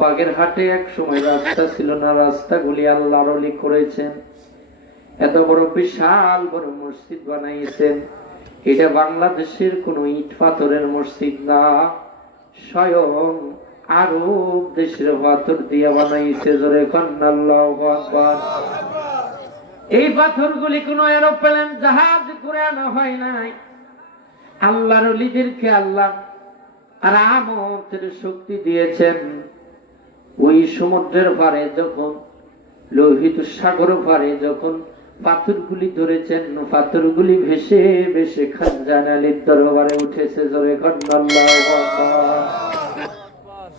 বাগেরহাটে এক সময় রাস্তা ছিল না, রাস্তাগুলি আল্লাহর ওলি করেছেন। এত বড় বিশাল বড় মসজিদ বানাইছেন। এটা বাংলাদেশের কোন ইট পাথরের মসজিদ না, স্বয়ং আরব দেশের পাথর দিয়ে বানাইছে। জোরে কন্না আল্লাহু আকবার। এই পাথরগুলি কোন এরোপ্লেন জাহাজ করে আনা হয় নাই। আল্লাহর ওলিদেরকে আল্লাহ রাহমতের শক্তি দিয়েছেন। ওই সমুদ্রের পারে যখন, লোহিত সাগর পারে যখন পাথরগুলি ধরেছেন, পাথরগুলি ভেসে ভেসে খানজাহান আলীর দরবারে উঠেছে। জোরে কন্না আল্লাহু আকবার।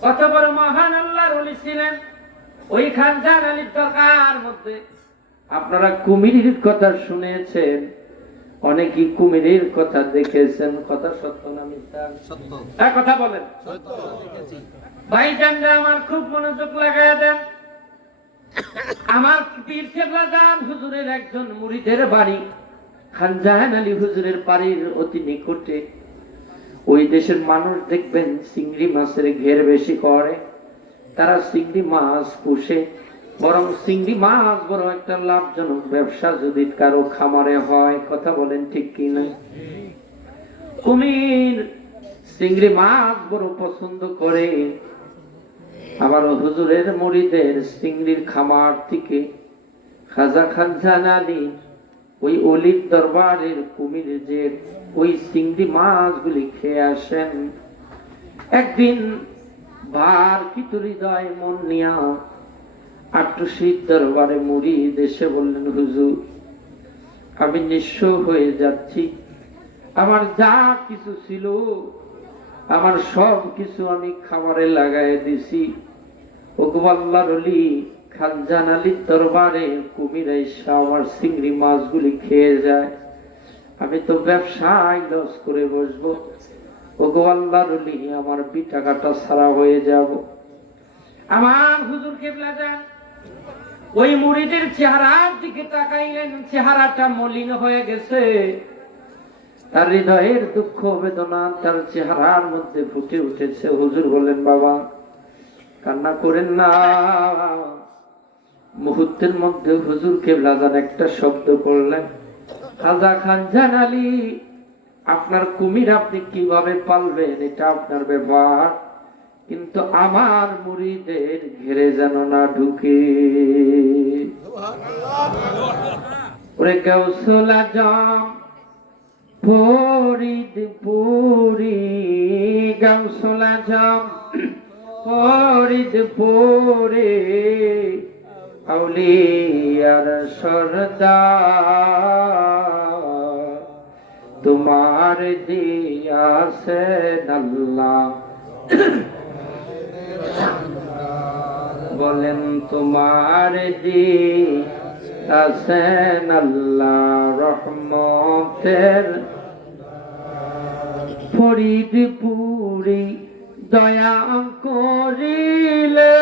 কত বড় মহান আল্লাহর ওলি ছিলেন ওই খানজাহান আলীর দরবার মধ্যে। আপনারা কুমিরের কথা শুনেছেন, অনেকেই কুমিরের কথা দেখেছেন। কথা সত্য না মিথ্যা? সত্য। কথা বলেন। সত্য। ভাইজানরা আমার খুব মনোযোগ লাগায়া দেন। আমার পীর কেবলা জান হুজুরের একজন মুরিদের বাড়ি খানজাহান আলী হুজুরের বাড়ির অতি নিকটে। ওই দেশের মানুষ দেখবেন চিংড়ি মাছের ঘের বেশি করে, তারা চিংড়ি মাছ পুষে। বরং চিংড়ি মাছ বড় একটা লাভজনক ব্যবসা যদি কারো খামারে হয়। কথা বলেন ঠিক কিনা? কুমির চিংড়ি মাছ বড় পছন্দ করে। আবার হুজুরের মুরিদের চিংড়ির খামার থেকে খাজা খানজাহান আলী ওই অলির দরবারের কুমির যে ওই চিংড়ি মাছগুলি খেয়ে আসেন। একদিন বার হৃদয় মন নিয়া আট্টুসির দরবারে মুরিদ এসে বললেন, হুজুর আমি নিঃস্ব হয়ে যাচ্ছি, আমার যা কিছু ছিল আমার সব কিছু আমি খাবারে লাগাই দিছি। ওগো আল্লাহর ওলি খানজাহান আলীর দরবারে কুমির এসে আমার চিংড়ি মাছগুলি খেয়ে যায়, আমি তো ব্যবসায় লস করে বসবো। ওগো আল্লাহর ওলি আমার বিটা কাটা ছাড়া হয়ে যাব। আমার হুজুর কেবলা যান ওই মুরিদের চেহারার দিকে তাকাইলেন, চেহারাটা মলিন হয়ে গেছে। তার হৃদয়ের দুঃখ বেদনা তার চেহারার মধ্যে ফুটে উঠেছে। হুজুর বলেন, বাবা কান্না করেন না। মুহূর্তের মধ্যে হুজুর কেবলা যান একটা শব্দ করলেন, খাজা খানজাহান আলী আপনার কুমির আপনি কিভাবে পালবেন এটা আপনার ব্যাপার, কিন্তু আমার মুরিদের ঘেরে যেন না ঢুকে। ওরে গাউসুল আজম ফরিদ পুরি, গাউসুল আজম ফরিদ পুরি আউলিয়ার সরদার, তোমার দিয়াছেন আল্লাহ। বলেন তোমার দিয়াছেন আল্লাহ রহমতের। ফরিদপুরি দয়া করিলে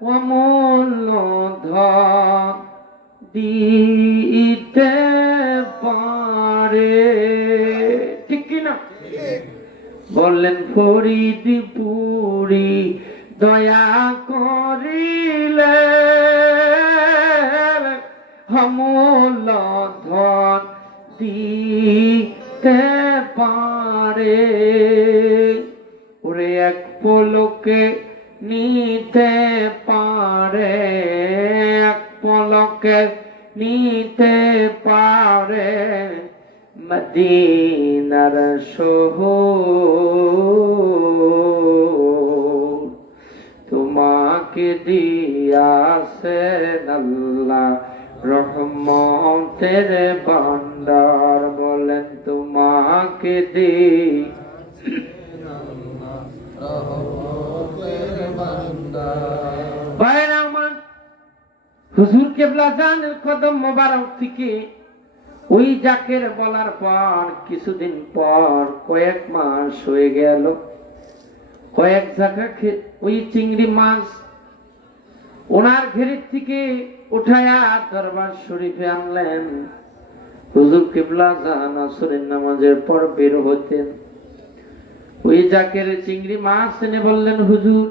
অমূল্য ধন দিতে পারে। ঠিক কিনা বললেন? ফরিদপুরি দয়া করিলে অমূল্য ধন দিতে পারে। ওরে এক পলকে নিতে পারে, এক পলকে নিতে পারে মদিনার শহর, তোমাকে দিয়াছেন আল্লাহ রহমতের ভান্ডার। বলেন তোমাকে হুজুর কেবলা জানের কদম মোবারক থেকে ওই জাকের বলার পর কিছুদিন পর কয়েক মাস হয়ে গেল, কয়েক জায়গা ওই চিংড়ি মাছ ওনার ঘেরের থেকে উঠায়া দরবার শরীফে আনলেন। হুজুর কিবলা জান আসরের নামাজের পর বের হতেন। ওই জাকের চিংড়ি মাছ এনে বললেন, হুজুর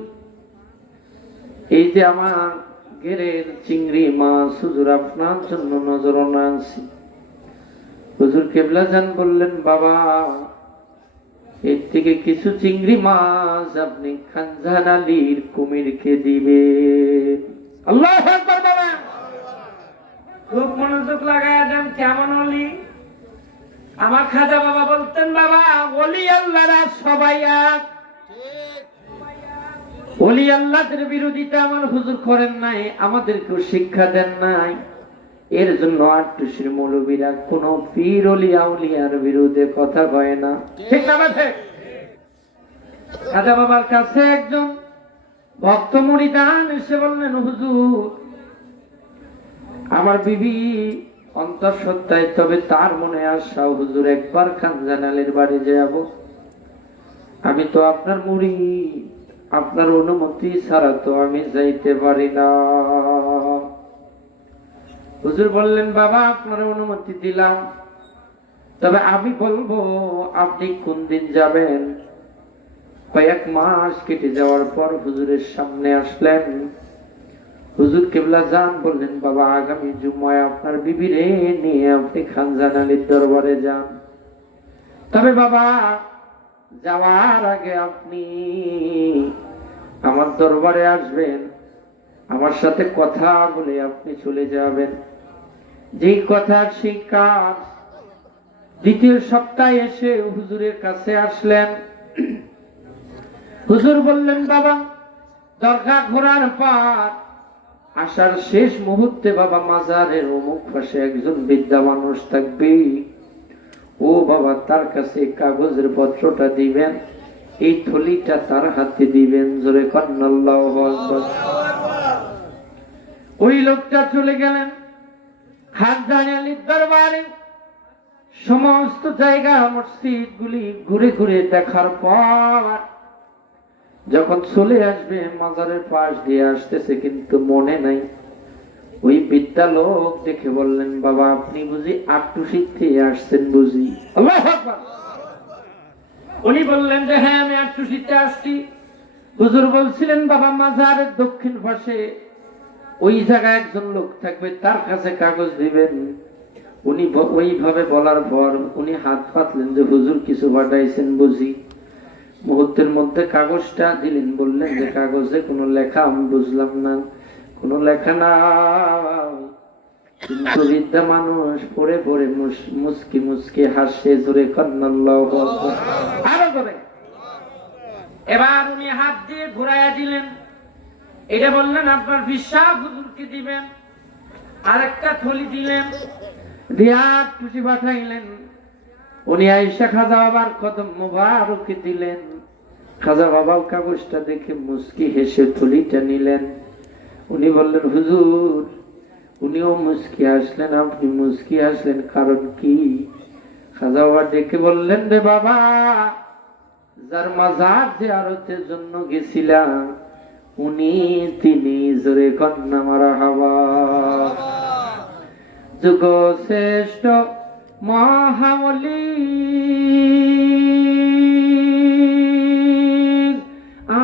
এই যে আমার ঘেরের চিংড়ি মাছ হুজুর আপনার জন্য নজরানা আনছি। হুজুর কেবলা জান বললেন, বাবা এর থেকে কিছু চিংড়ি মাছ আপনি খানজাহান আলীর কুমিরকে দিবে। আল্লাহু আকবার বলেন। খুব মনোযোগ লাগায় দেন। কেমন অলি? আমার খাজা বাবা বলতেন, বাবা ওলি আল্লাহরা সবাই এক। ওলি আল্লাহদের বিরোধিতা আমার হুজুর করেন নাই, আমাদেরকেও শিক্ষা দেন নাই। এর জন্য আটটুসির মৌলবীরা কোন পীর ওলি আউলিয়ার বিরুদ্ধে কথা কয় না, ঠিক না? খাজা বাবার কাছে একজন ভক্ত মুরিদান এসে বললেন, হুজুর আমার বিবি অন্তঃসত্ত্বায়, তবে তার মনে আশা হুজুর একবার খানজাহান আলীর বাড়ি যাব। আমি তো আপনার মুরিদ, আপনার অনুমতি ছাড়া তো আমি যাইতে পারি না। হুজুর বললেন, বাবা আপনার অনুমতি দিলাম, তবে আমি বলবো আপনি কোন দিন যাবেন। কয়েক মাস কেটে যাওয়ার পর হুজুরের সামনে আসলেন। হুজুর কেবলা জান বললেন, বাবা আগামী জুম্মায় আপনার বিবিরে নিয়ে আপনি খানজাহান আলীর দরবারে যান। তবে বাবা যাওয়ার আগে আপনি আমার দরবারে আসবেন, আমার সাথে কথা বলে আপনি চলে যাবেন। যেই কথা সেই কাজ। দ্বিতীয় সপ্তাহে এসে হুজুরের কাছে আসলেন। হুজুর বললেন, বাবা দরগা ঘোরার পর আসার শেষ মুহূর্তে বাবা মাজারের অমুক পাশে একজন বিদ্যা মানুষ থাকবে, ও বাবা তার কাছে কাগজের পত্রটা দিবেন, এই থলিটা তার হাতে দিবেন। জোরে কন্না আল্লাহু আকবার। ওই লোকটা চলে গেলেন খানজাহান আলীর দরবারে। সমস্ত জায়গা মসজিদ গুলি ঘুরে ঘুরে দেখার পর যখন চলে আসবে মাজারের পাশ দিয়ে আসতেছে, কিন্তু মনে নাই। ওই বিদ্যা লোক দেখে বললেন, বাবা আপনি বুঝি আটটুসি থেকে আসছেন বুঝি? আল্লাহু আকবার। উনি বললেন যে হ্যাঁ আমি আটটুসিতে আসছি। হুজুর বলছিলেন, বাবা মাজারের দক্ষিণ পাশে ওই জায়গায় একজন লোক থাকবে, তার কাছে কাগজ দিবেন। উনি ওইভাবে বলার পর উনি হাত পাতলেন যে হুজুর কিছু পাঠাইছেন বুঝি। মুহূর্তের মধ্যে কাগজটা দিলেন, বললেন যে কাগজে কোনো লেখা আমি বুঝলাম না, কোনো লেখা না, কিন্তু বিদ্যা মানুষ পড়ে পড়ে মুস্কি মুস্কি হাসে। জোরে কন্না আল্লাহু আকবার। আরো করে। এবার উনি হাত দিয়ে ঘুরাইয়া দিলেন। এটা বললেন আপনার বিশ্বাস হুজুরকে দিবেন। আরেকটা থলি দিলেন, দিয়া টুসি পাঠাইলেন। উনি আয়েশা খাজা বাবার কদম মোবারকে দিলেন। খাজা বাবাও কাগজটা দেখে মুস্কি হেসে থলিটা নিলেন। উনি বললেন, হুজুর উনিও মুস্কি আসলেন, আপনি মুস্কি আসলেন, কারণ কি? খাজা বাবা ডেকে বললেন, রে বাবা যার মাজার জিয়ারতের জন্য গেছিলাম উনি তিনি। জোরে কন্না মারহাবা। যুগ শ্রেষ্ঠ মহাওলি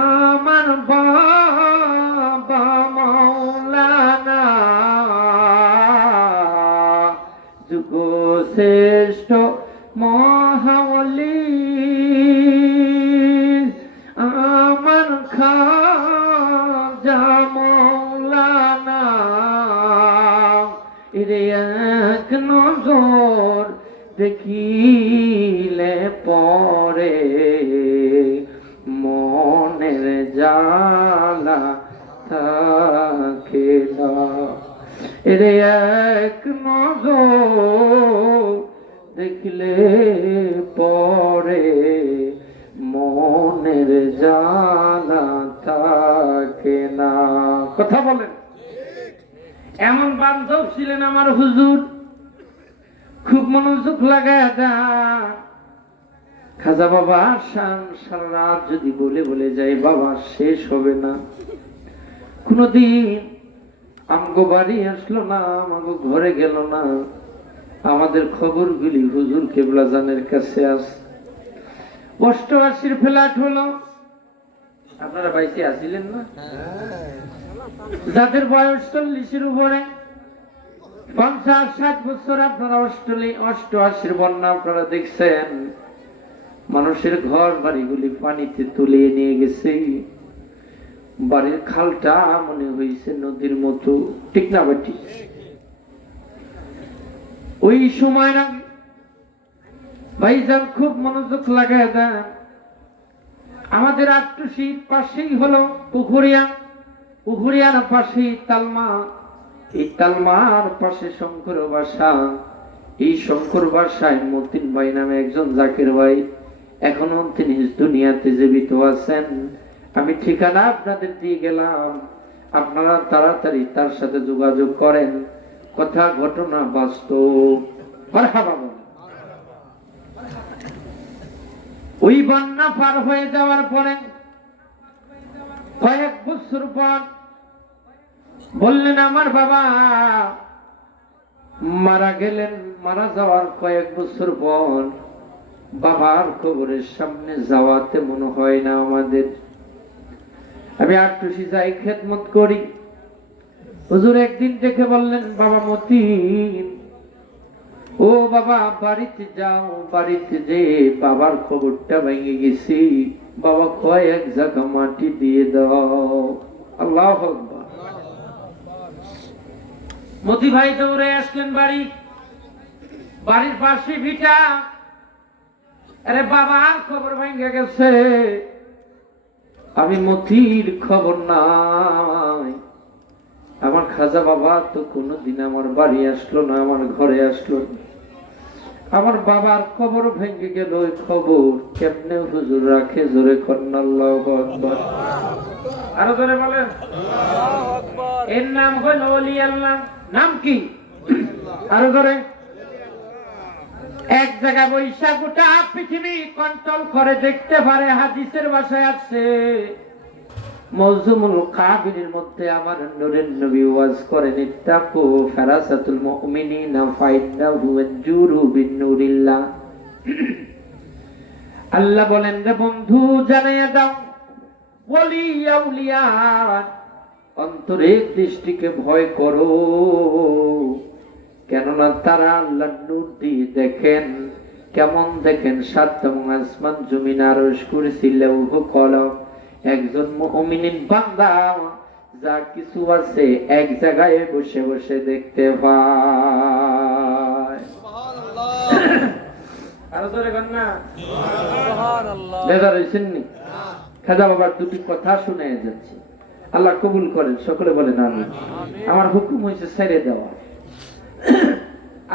আমার বাবা মাওলানা, যুগ শ্রেষ্ঠ মহাওলি আমার খাজা মাওলানা। এরে এক নজর দেখিলে পরে মনের জ্বালা থাকে না। এরে এক নজর দেখলে পরে মনের জ্বালা থাকে না। কথা বলেন। এমন বান্ধব ছিলেন আমার হুজুর। খুব মনোযোগ লাগায় দেন। খাজা বাবা সারা রাত যদি বলে বলে যায় বাবা শেষ হবে না। কোনদিন আমগো বাড়ি আসলো না, আমাগো ঘরে গেল না। আমাদের খবরগুলি হুজুর কেবলা জানের কাছে আসে। 88 ফ্ল্যাট হলো। আপনারা বাইসে আসিলেন না? যাদের বয়স 40-এর উপরে, 50-60 বছর, আপনারা 88 বন্যা আপনারা দেখছেন। মানুষের ঘর বাড়িগুলি পানিতে তলিয়ে নিয়ে গেছে। বাড়ির খালটা মনে হয়েছে নদীর মতো, ঠিক না বেটি? ওই সময় না ভাইজান খুব মনোযোগ লাগায় দেন। আমাদের আটটুসির পাশেই হলো পুকুরিয়ার পাশেই তালমা। এই তালমার পাশে শঙ্কর বাসা। এই শঙ্কর বাসায় মতিন ভাই নামে একজন জাকির ভাই, এখনো তিনি দুনিয়াতে জীবিত আছেন। আমি ঠিকানা আপনাদের দিয়ে গেলাম, আপনারা তাড়াতাড়ি তার সাথে যোগাযোগ করেন। কথা ঘটনা বাস্তব। মারহাবা বলেন। ওই বন্যা পার হয়ে যাওয়ার পরে কয়েক বছর পর বললেন আমার বাবা মারা গেলেন। মারা যাওয়ার কয়েক বছর পর বাবার কবরের সামনে যাওয়াতে মনে হয় না আমাদের। আমি আটটুসি যাই, খেদমত করি। হুজুর একদিন দেখে বললেন, বাবা মতিন, ও বাবা বাড়িতে যাও, বাড়িতে যে বাবার খবরটা ভেঙে গেছি, বাবা কয়েক জায়গা মাটি দিয়ে দাও। আল্লাহু আকবার। মতি ভাই দৌড়ে আসলেন বাড়ির পাশে ভিটা। আরে বাবার খবর ভেঙে গেছে, আমি মতির খবর নাই। আমার খাজা বাবা তো কোনোদিন আমার বাড়ি আসলো না, আমার ঘরে আসলো না। আমার বাবার খবর ভেঙে গেল। ওই খবর কেমনে হুজুর রাখে? জোরে করেন আল্লাহু আকবার। আরো জোরে বলেন। এর নাম হল ওলি আল্লাহ। নাম কি? আরো জোরে। এক জায়গা বৈশা গোটা পৃথিবী কন্ট্রোল করে দেখতে পারে। হাদিসের ভাষায় আছে, মজমুল কাবিরের মধ্যে আমার নূরের নবী ওয়াজ করেন, ইত্তাকু ফারাসাতুল মুমিনিনা ফাইন্নাহু ইয়াজুরু বিন্নুরিল্লাহ। আল্লাহ বলেন, রে বন্ধু জানিয়ে দাও, ওলি আউলিয়া অন্তরের দৃষ্টিকে ভয় করো, কেননা তারা আল্লাহর নূর দিয়ে দেখেন। কেমন দেখেন? সাত আসমান জমিন আরশ কুরসি লৌহ কলম। একজন মুমিন বান্দা যা কিছু আছে এক জায়গায় বসে বসে দেখতে পায়। আরো জোরে বলেন না। বেজার হইছেন নি? খাজা বাবার দুটি কথা শুনে যাচ্ছে। আল্লাহ কবুল করেন, সকলে বলেন আমিন। আমার হুকুম হয়েছে ছেড়ে দেওয়া।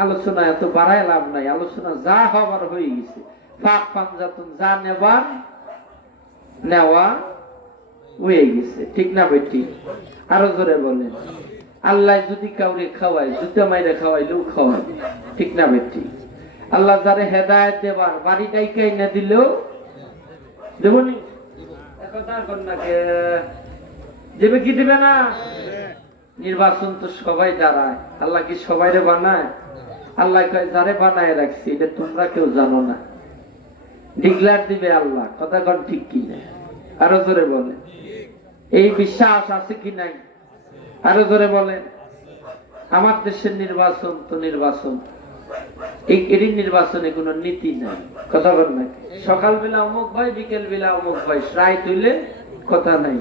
আলোচনা এত বাড়ায় লাভ নাই, আলোচনা যা হবার হয়ে গেছে। পাক পাঞ্জাতন যা নেওয়া হয়ে গেছে, ঠিক না বেটি? আরো জোরে বলেন। আল্লাহ যদি কাউরে খাওয়ায়, জুতা মাইরে খাওয়াইলেও খাওয়ায়, ঠিক না বেটি? আল্লাহ যারে হেদায়েত দেবার বাড়িটাই কাইনা দিল দেবনি। কথা কন্যাকে দেবে কি দেবে না? নির্বাচন তো সবাই দাঁড়ায়, আল্লাহ কি সবাইরে বানায়? আল্লাহ যারে বানায় রাখছি এটা তোমরা কেউ জানো না, ডিক্লার দিবে আল্লাহ। কথা কন ঠিক কি না? আরো জোরে বলে। এই বিশ্বাস আছে কি নাই? আরো জোরে বলে। আমার দেশের নির্বাচন তো নির্বাচন, এই নির্বাচনে কোনো নীতি নাই। কথা বল নাকি? সকালবেলা অমুক ভাই, বিকেল বেলা অমুক ভাই, রায় তুলে কথা নাই।